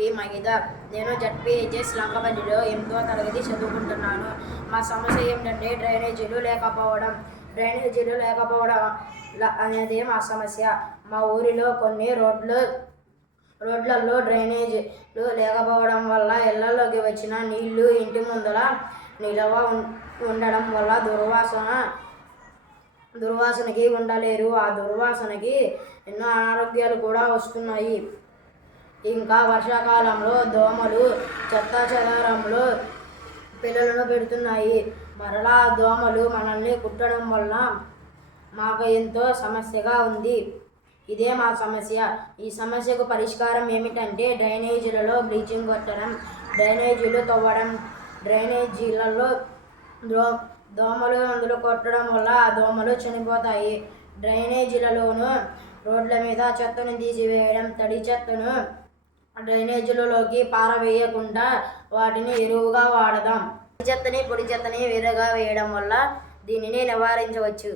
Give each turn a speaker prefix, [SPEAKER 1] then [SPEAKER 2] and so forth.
[SPEAKER 1] P మహిద నేను ZPHS లంకపల్లిలో ఎనిమిదో తరగతి చదువుకుంటున్నాను. మా సమస్య ఏమిటంటే డ్రైనేజీలు లేకపోవడం. డ్రైనేజీలు లేకపోవడం అనేది మా సమస్య. మా ఊరిలో కొన్ని రోడ్లు రోడ్లలో డ్రైనేజీలు లేకపోవడం వల్ల ఇళ్ళలోకి వచ్చిన నీళ్ళు ఇంటి ముందర నిలవ ఉం- ఉండడం వల్ల దుర్వాసన దుర్వాసనకి ఉండలేరు. ఆ దుర్వాసనకి ఎన్నో అనారోగ్యాలు కూడా వస్తున్నాయి. ఇంకా వర్షాకాలంలో దోమలు చెత్త చెదారంలో పిల్లలను పెడుతున్నాయి. మరలా దోమలు మనల్ని కుట్టడం వల్ల మాకు ఎంతో సమస్యగా ఉంది. ఇదే మా సమస్య. ఈ సమస్యకు పరిష్కారం ఏమిటంటే డ్రైనేజీలలో బ్లీచింగ్ కొట్టడం డ్రైనేజీలు తవ్వడం డ్రైనేజీలలో దో దోమలు అందులో కొట్టడం వల్ల ఆ దోమలు చనిపోతాయి. డ్రైనేజీలలోను రోడ్ల మీద చెత్తను తీసివేయడం తడి చెత్తను డ్రైనేజీలలోకి పారవేయకుండా వాటిని ఎరువుగా వాడదాం. చెత్తని పొడి చెత్తని వేరుగా వేయడం వల్ల దీనిని నివారించవచ్చు.